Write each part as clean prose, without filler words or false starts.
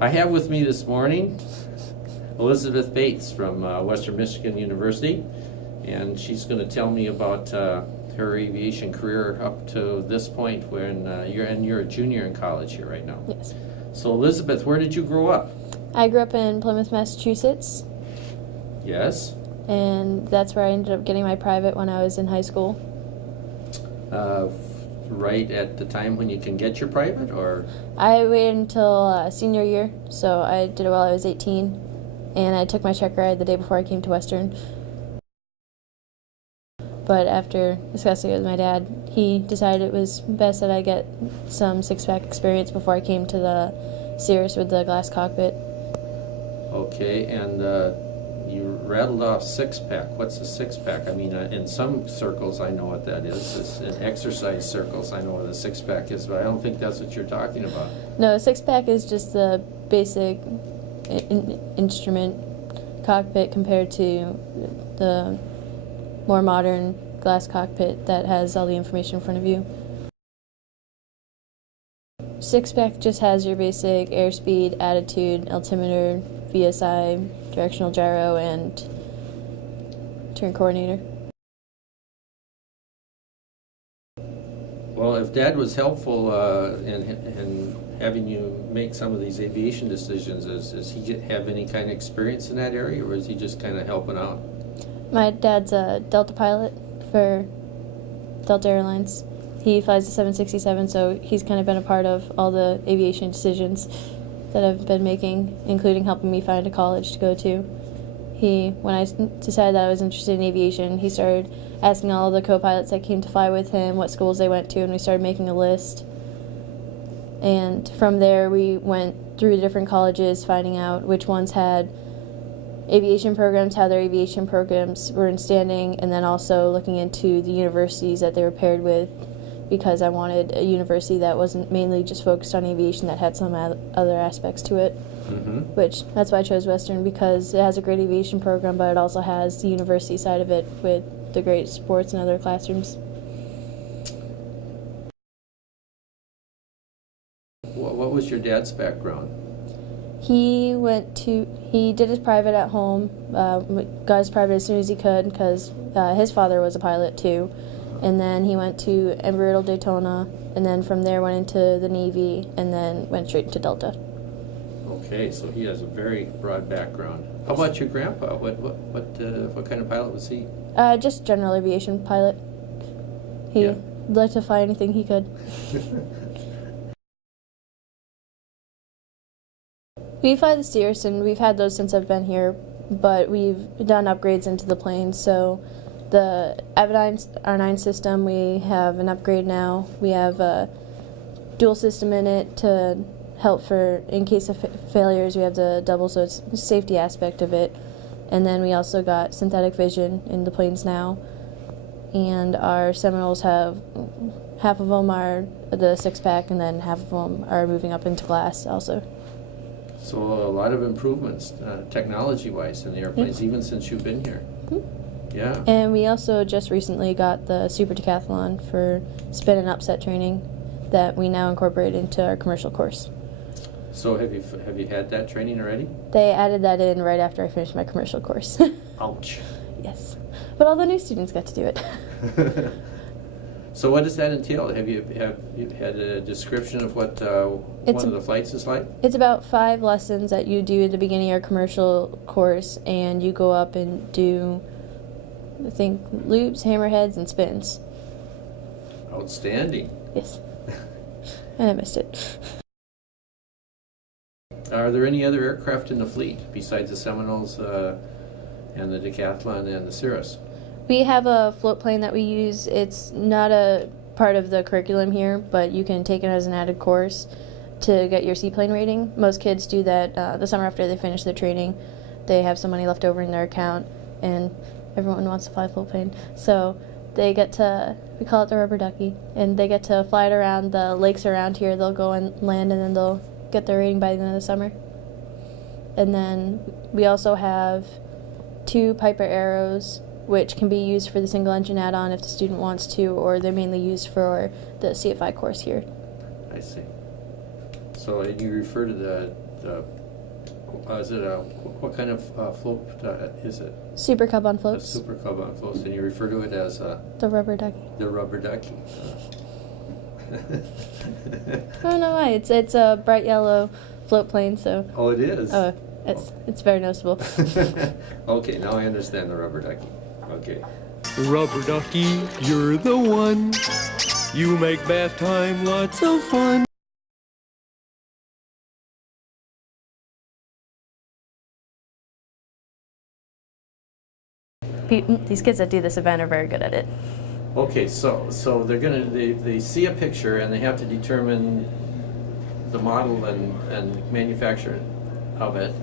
I have with me this morning Elizabeth Bates from Western Michigan University, and she's going to tell me about her aviation career up to this point when you're a junior in college here right now. Yes. So Elizabeth, where did you grow up? I grew up in Plymouth, Massachusetts, Yes. and that's where I ended up getting my private when I was in high school. Right at the time when you can get your private, or? I waited until senior year, so I did it while I was 18, and I took my check ride the day before I came to Western. But after discussing it with my dad, he decided it was best that I get some six-pack experience before I came to the Cirrus with the glass cockpit. Okay, and you rattled off six-pack. What's a six-pack? I mean, in some circles I know what that is. In exercise circles I know what a six-pack is, but I don't think that's what you're talking about. No, a six-pack is just the basic instrument cockpit compared to the more modern glass cockpit that has all the information in front of you. Six-pack just has your basic airspeed, attitude, altimeter, VSI, directional gyro, and turn coordinator. Well, if Dad was helpful in having you make some of these aviation decisions, does he have any kind of experience in that area, or is he just kind of helping out? My dad's a Delta pilot for Delta Airlines. He flies the 767, so he's kind of been a part of all the aviation decisions that I've been making, including helping me find a college to go to. When I decided that I was interested in aviation, he started asking all the co-pilots that came to fly with him what schools they went to, and we started making a list. And from there, we went through different colleges, finding out which ones had aviation programs, how their aviation programs were in standing, and then also looking into the universities that they were paired with, because I wanted a university that wasn't mainly just focused on aviation, that had some other aspects to it. Mm-hmm. That's why I chose Western, because it has a great aviation program, but it also has the university side of it with the great sports and other classrooms. What was your dad's background? He did his private at home, got his private as soon as he could, because his father was a pilot too. And then he went to Embry-Riddle Daytona, and then from there went into the Navy, and then went straight into Delta. Okay, so he has a very broad background. How about your grandpa? What kind of pilot was he? Just general aviation pilot. He liked to fly anything he could. We fly the Cirrus, and we've had those since I've been here, but we've done upgrades into the planes. So the Avidyne R9 system, we have an upgrade now. We have a dual system in it to help for, in case of failures, we have the double, so it's the safety aspect of it. And then we also got synthetic vision in the planes now. And our Seminoles have, half of them are the six-pack, and then half of them are moving up into glass also. So a lot of improvements, technology-wise, in the airplanes, even since you've been here. Mm-hmm. Yeah. And we also just recently got the Super Decathlon for spin and upset training that we now incorporate into our commercial course. So have you had that training already? They added that in right after I finished my commercial course. Ouch. Yes. But all the new students got to do it. So what does that entail? Have you had a description of what one of the flights is like? It's about 5 lessons that you do at the beginning of your commercial course, and you go up and do, I think, loops, hammerheads, and spins. Outstanding. Yes. And I missed it. Are there any other aircraft in the fleet besides the Seminoles and the Decathlon and the Cirrus? We have a float plane that we use. It's not a part of the curriculum here, but you can take it as an added course to get your seaplane rating. Most kids do that the summer after they finish their training. They have some money left over in their account, and everyone wants to fly a float plane. So they get to, we call it the rubber ducky, and they get to fly it around the lakes around here. They'll go and land, and then they'll get their rating by the end of the summer. And then we also have 2 Piper Arrows, which can be used for the single engine add-on if the student wants to, or they're mainly used for the CFI course here. I see. So you refer to the is it what kind of float is it? Super Cub on A floats. Super Cub on floats, and you refer to it as The rubber ducky. the rubber ducky. I don't know why. It's a bright yellow float plane, so. Oh, it is? Oh, it's very noticeable. Okay, now I understand the rubber ducky. Okay. Rubber ducky, you're the one. You make bath time lots of fun. These kids that do this event are very good at it. Okay, so they see a picture and they have to determine the model and manufacturer of it.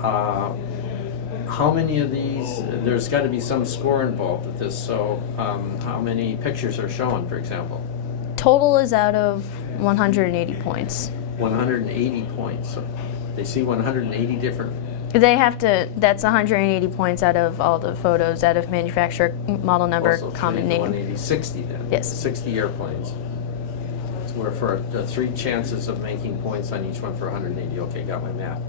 How many of these? There's got to be some score involved with this. So how many pictures are shown, for example? Total is out of 180 points. 180 points. So they see 180 different. They have to. That's 180 points out of all the photos, out of manufacturer, model number, Also, common name. 180, 60 then. Yes. 60 airplanes. So we're for the 3 chances of making points on each one for 180. Okay, got my math.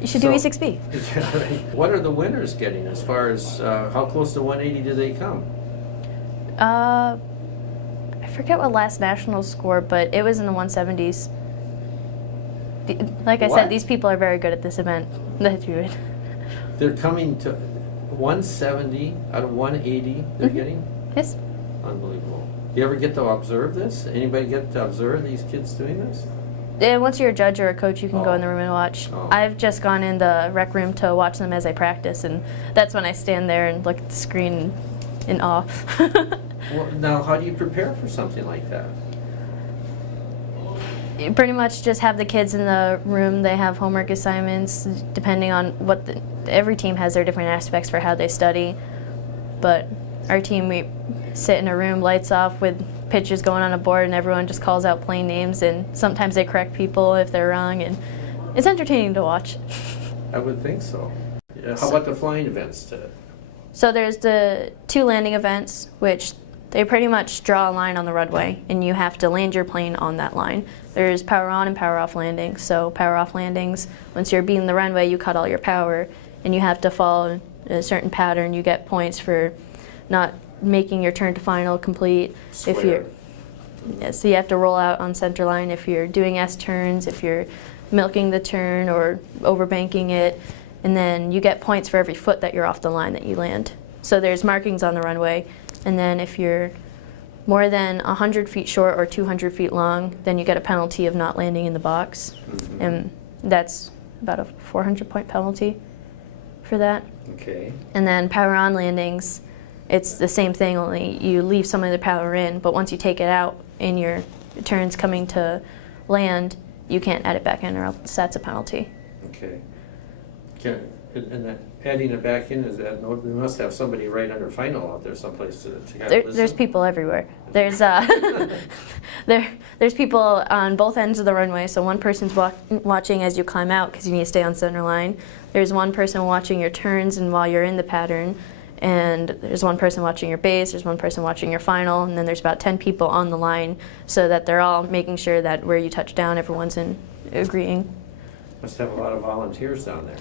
You should do so- E6B. Yeah, right. What are the winners getting as far as how close to 180 do they come? I forget what last national score, but it was in the 170s. Like I What? said, these people are very good at this event. That do it. They're coming to 170 out of 180 they're getting? Yes. Unbelievable. You ever get to observe this? Anybody get to observe these kids doing this? Once you're a judge or a coach, you can go Oh. in the room and watch. Oh. I've just gone in the rec room to watch them as I practice, and that's when I stand there and look at the screen in awe. Well, now how do you prepare for something like that? You pretty much just have the kids in the room. They have homework assignments, depending on what every team has their different aspects for how they study. But our team, we sit in a room, lights off, with pictures going on a board, and everyone just calls out plane names, and sometimes they correct people if they're wrong, and it's entertaining to watch. I would think so. Yeah, how about the flying events? So there's the 2 landing events, which they pretty much draw a line on the runway, and you have to land your plane on that line. There's power on and power off landings. So power off landings, once you're beating the runway, you cut all your power, and you have to follow a certain pattern. You get points for not making your turn to final complete. If you're, yeah, so you have to roll out on center line if you're doing S turns, if you're milking the turn or overbanking it, and then you get points for every foot that you're off the line that you land. So there's markings on the runway, and then if you're more than 100 feet short or 200 feet long, then you get a penalty of not landing in the box, and that's about a 400-point penalty for that. Okay. And then power on landings, it's the same thing, only you leave some of the power in, but once you take it out in your turns coming to land, you can't add it back in, or else that's a penalty. Okay. And that adding it back in, is that, we must have somebody right under final out there someplace to kind of There's listen. people everywhere. There's there's people on both ends of the runway. So one person's watching as you climb out because you need to stay on center line. There's one person watching your turns and while you're in the pattern, and there's one person watching your base. There's one person watching your final, and then there's about 10 people on the line, so that they're all making sure that where you touch down, everyone's agreeing. Must have a lot of volunteers down there.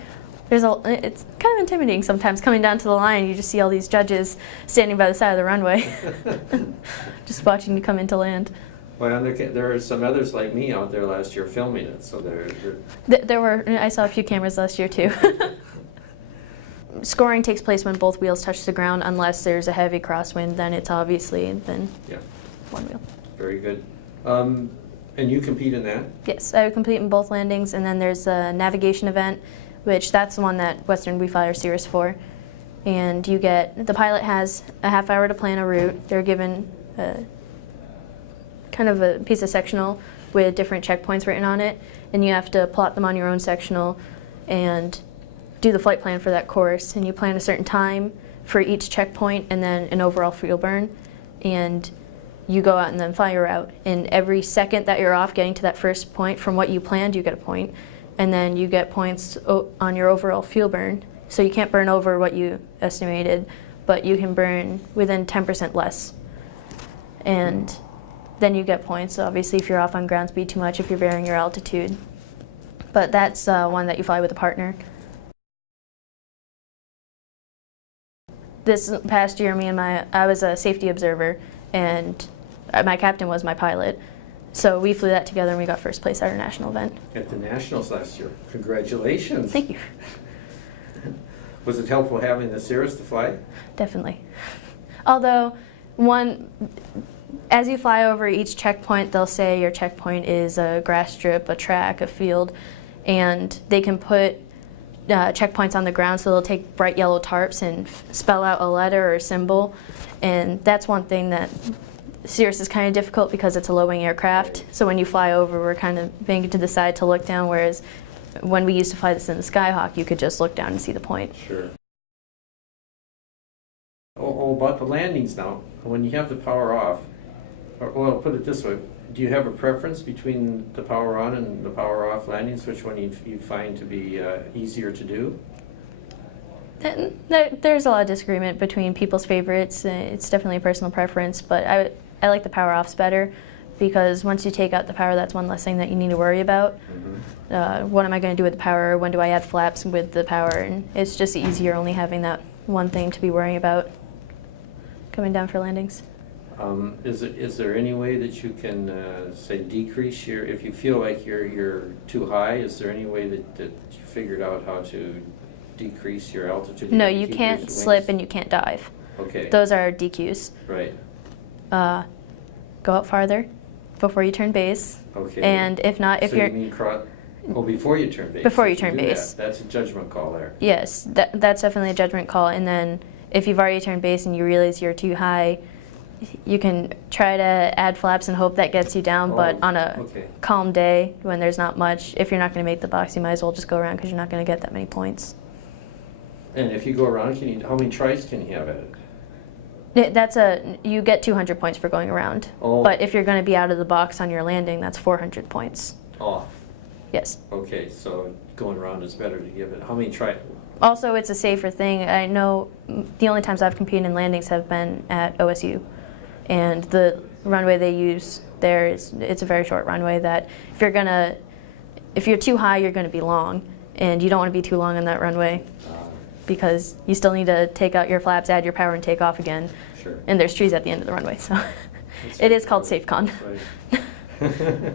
It's kind of intimidating sometimes coming down to the line. You just see all these judges standing by the side of the runway, just watching you come into land. Well, there are some others like me out there last year filming it, so they're I saw a few cameras last year too. Scoring takes place when both wheels touch the ground, unless there's a heavy crosswind. Then it's obviously yeah, one wheel. very good. And you compete in that? Yes, I would compete in both landings, and then there's a navigation event, which that's the one that Western We Fly are serious for. And the pilot has a half hour to plan a route. They're given kind of a piece of sectional with different checkpoints written on it, and you have to plot them on your own sectional and do the flight plan for that course. And you plan a certain time for each checkpoint and then an overall fuel burn. And you go out and then fly your route. And every second that you're off getting to that first point from what you planned, you get a point. And then you get points on your overall fuel burn. So you can't burn over what you estimated, but you can burn within 10% less. And then you get points, obviously, if you're off on ground speed too much, if you're varying your altitude. but that's one that you fly with a partner. This past year, I was a safety observer, and my captain was my pilot. So we flew that together, and we got first place at our national event. At the Nationals last year. Congratulations. Thank you. Was it helpful having the Cirrus to fly? Definitely. Although, as you fly over each checkpoint, they'll say your checkpoint is a grass strip, a track, a field, and they can put checkpoints on the ground, so they'll take bright yellow tarps and spell out a letter or a symbol, and that's one thing that Cirrus is kind of difficult because it's a low-wing aircraft. Right. So when you fly over, we're kind of banging to the side to look down, whereas when we used to fly this in the Skyhawk, you could just look down and see the point. Sure. Oh, about the landings now. When you have the power off, or, well, put it this way, do you have a preference between the power on and the power off landings? Which one you find to be easier to do? There's a lot of disagreement between people's favorites. It's definitely a personal preference, but I like the power offs better because once you take out the power, that's one less thing that you need to worry about. Mm-hmm. What am I going to do with the power? When do I add flaps with the power? And it's just easier only having that one thing to be worrying about coming down for landings. Is there any way that you can say decrease your, if you feel like you're too high, is there any way that you figured out how to decrease your altitude? No, you can't slip and you can't dive. Okay. Those are DQs. Right. Go up farther before you turn base. Okay. And if not, if so you're... you mean before you turn base? Before you If turn do base. That's a judgment call there. Yes, that's definitely a judgment call. And then if you've already turned base and you realize you're too high, you can try to add flaps and hope that gets you down, but on a calm day when there's not much, if you're not going to make the box, you might as well just go around because you're not going to get that many points. And if you go around, how many tries can you have at it? You get 200 points for going around. Oh. But if you're going to be out of the box on your landing, that's 400 points. Off. Yes. Okay, so going around is better to give it. How many tries? Also, it's a safer thing. I know the only times I've competed in landings have been at OSU. And the runway they use there it's a very short runway that if you're too high, you're going to be long. And you don't want to be too long on that runway because you still need to take out your flaps, add your power, and take off again. Sure. And there's trees at the end of the runway, so it is called SafeCon. Right.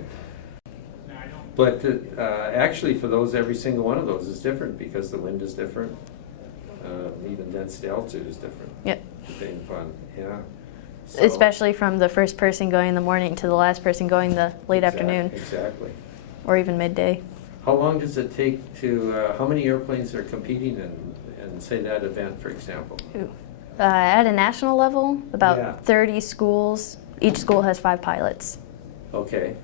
But actually, for those, every single one of those is different because the wind is different. Even density, altitude is different. Yep. Depending upon, yeah. So, especially from the first person going in the morning to the last person going the late afternoon. Exactly. Or even midday. How long does it take to, how many airplanes are competing in say, that event, for example? At a national level, about Yeah. 30 schools. Each school has 5 pilots. Okay.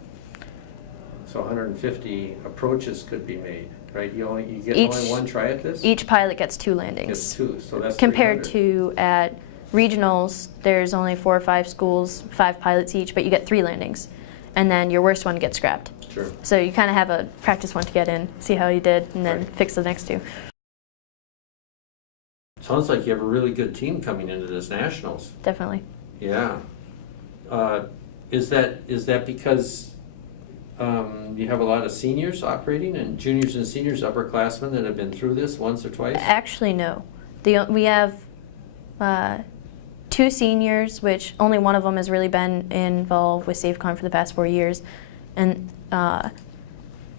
So 150 approaches could be made, right? You get only one try at this? Each pilot gets 2 landings. Gets 2, so that's compared 300. to at regionals, there's only 4 or 5 schools, 5 pilots each, but you get 3 landings. And then your worst one gets scrapped. Sure. So you kind of have a practice one to get in, see how you did, and then fix the next 2. Sounds like you have a really good team coming into this nationals. Definitely. Yeah. Is that because you have a lot of seniors operating and juniors and seniors, upperclassmen that have been through this once or twice? Actually, no. We have 2 seniors, which only one of them has really been involved with SafeCon for the past 4 years, and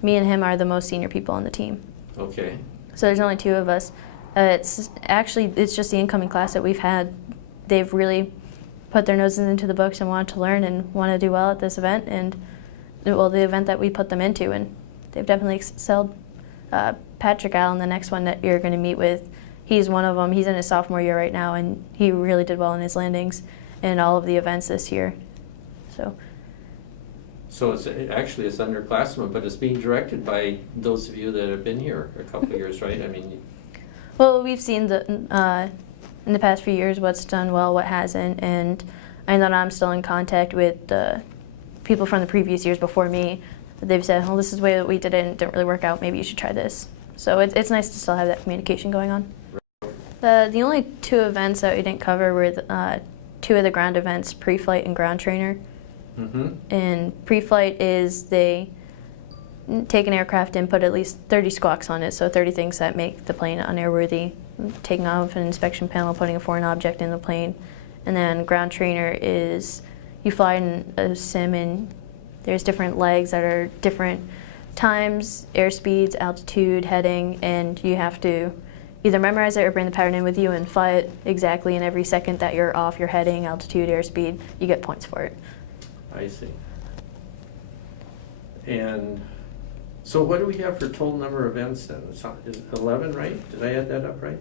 me and him are the most senior people on the team. Okay. So there's only 2 of us. It's just the incoming class that we've had. They've really put their noses into the books and wanted to learn and want to do well at this event, and well, the event that we put them into, and they've definitely excelled. Patrick Allen, the next one that you're going to meet with, he's one of them. He's in his sophomore year right now, and he really did well in his landings in all of the events this year. So it's underclassmen, but it's being directed by those of you that have been here a couple of years, right? I mean. Well, we've seen in the past few years what's done well, what hasn't, and I know that I'm still in contact with the people from the previous years before me. They've said, well, this is the way that we did it and it didn't really work out, maybe you should try this. So it's nice to still have that communication going on. The only 2 events that we didn't cover were 2 of the ground events, pre-flight and ground trainer. Mm-hmm. And pre-flight is take an aircraft and put at least 30 squawks on it, so 30 things that make the plane unairworthy. Taking off an inspection panel, putting a foreign object in the plane. And then ground trainer is you fly in a sim and there's different legs that are different times, airspeeds, altitude, heading, and you have to either memorize it or bring the pattern in with you and fly it exactly, and every second that you're off your heading, altitude, airspeed, you get points for it. I see. And so what do we have for total number of events then? Is 11, right? Did I add that up right?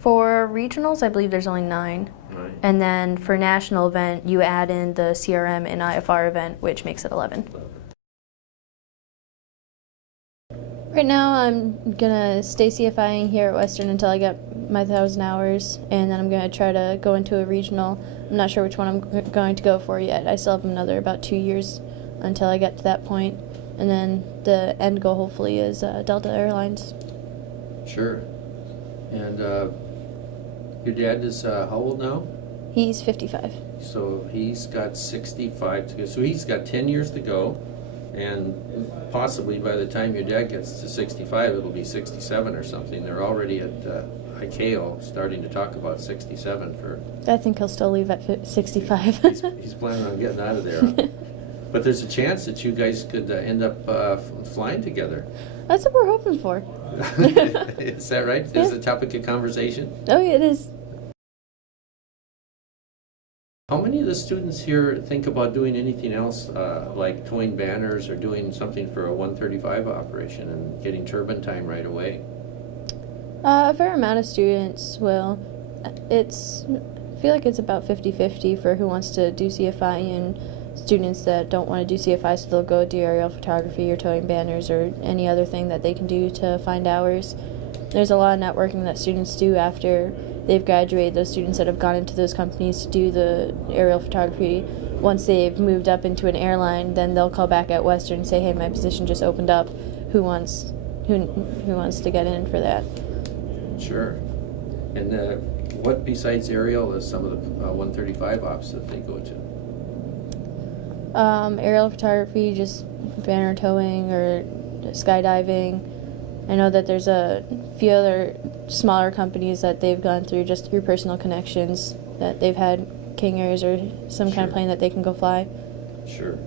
For regionals, I believe there's only 9. Right. And then for national event, you add in the CRM and IFR event, which makes it 11. 11. Right now, I'm gonna stay CFIing here at Western until I get my 1,000 hours, and then I'm gonna try to go into a regional. I'm not sure which one I'm going to go for yet. I still have another about 2 years until I get to that point, and then the end goal hopefully is Delta Airlines. Sure. And your dad is how old now? He's 55. So he's got 65 to go. So he's got 10 years to go. And possibly by the time your dad gets to 65, it'll be 67 or something. They're already at ICAO starting to talk about 67 for... I think he'll still leave at 65. he's planning on getting out of there. But there's a chance that you guys could end up flying together. That's what we're hoping for. Is that right? Yeah. Is it a topic of conversation? Oh, yeah, it is. How many of the students here think about doing anything else, like towing banners or doing something for a 135 operation and getting turbine time right away? A fair amount of students will. I feel like it's about 50-50 for who wants to do CFI and students that don't want to do CFI, so they'll go do aerial photography or towing banners or any other thing that they can do to find hours. There's a lot of networking that students do after they've graduated. Those students that have gone into those companies to do the aerial photography, once they've moved up into an airline, then they'll call back at Western and say, hey, my position just opened up. Who wants to get in for that? Sure. And what besides aerial is some of the 135 ops that they go to? Aerial photography, just banner towing or skydiving. I know that there's a few other smaller companies that they've gone through just through personal connections, that they've had Kingers or some kind of Sure. plane that they can go fly. Sure.